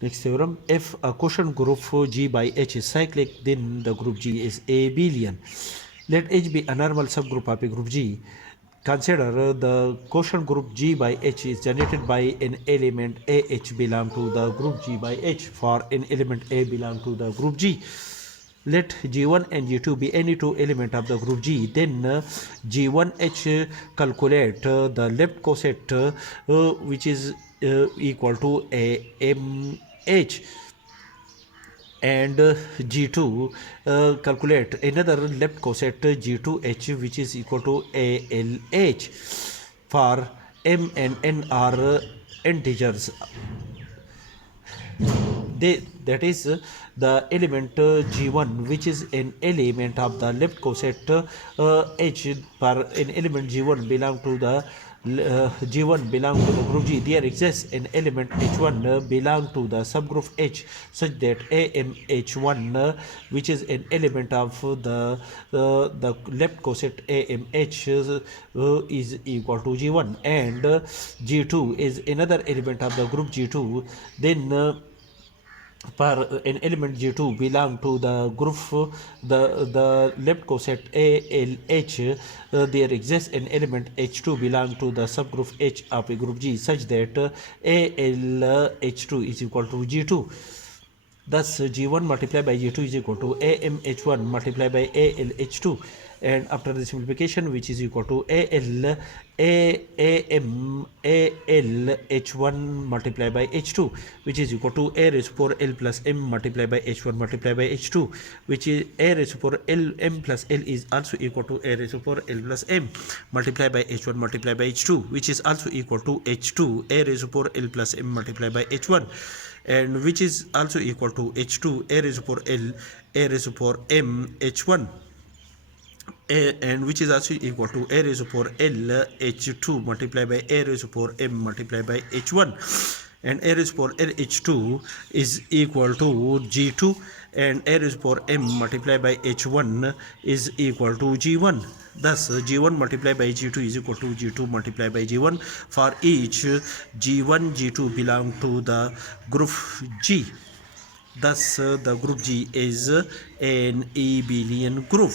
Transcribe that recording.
Next theorem, if a quotient group G by H is cyclic, then the group G is abelian. Let H be a normal subgroup of a group G. Consider the quotient group G by H is generated by an element AH belong to the group G by H. For an element A belong to the group G, let G1 and G2 be any two element of the group G. Then G1H calculate the left coset which is equal to AMH, and G2 calculate another left coset G2H which is equal to ALH. For M and N are integers, that is the element G1 which is an element of the left coset H. For an element G1 belong to the G1 belong to the group G, there exists an element H1 belong to the subgroup H, such that AMH1 which is an element of the left coset AMH is equal to G1, and G2 is another element of the group G2. Then for an element G2 belong to the group the left coset ALH, there exists an element H2 belong to the subgroup H of a group G, such that ALH2 is equal to G2. Thus, G1 multiplied by G2 is equal to AMH1 multiplied by ALH2, and after the simplification, which is equal to ALH1 multiplied by H2, which is equal to A raised to power L plus M multiplied by H1 multiplied by H2, which is A raised to power L M plus L is also equal to A raised to power L plus M multiplied by H1 multiplied by H2, which is also equal to H2 A raised to power L plus M multiplied by H1, and which is also equal to H2 A raised to power L A raised to power M H1, and which is also equal to A raised to power L H2 multiplied by A raised to power M multiplied by H1, and A raised to power L H2 is equal to G2, and A raised to power M multiplied by H1 is equal to G1. Thus, G1 multiplied by G2 is equal to G2 multiplied by G1 for each G1, G2 belong to the group G. Thus, the group G is an abelian group.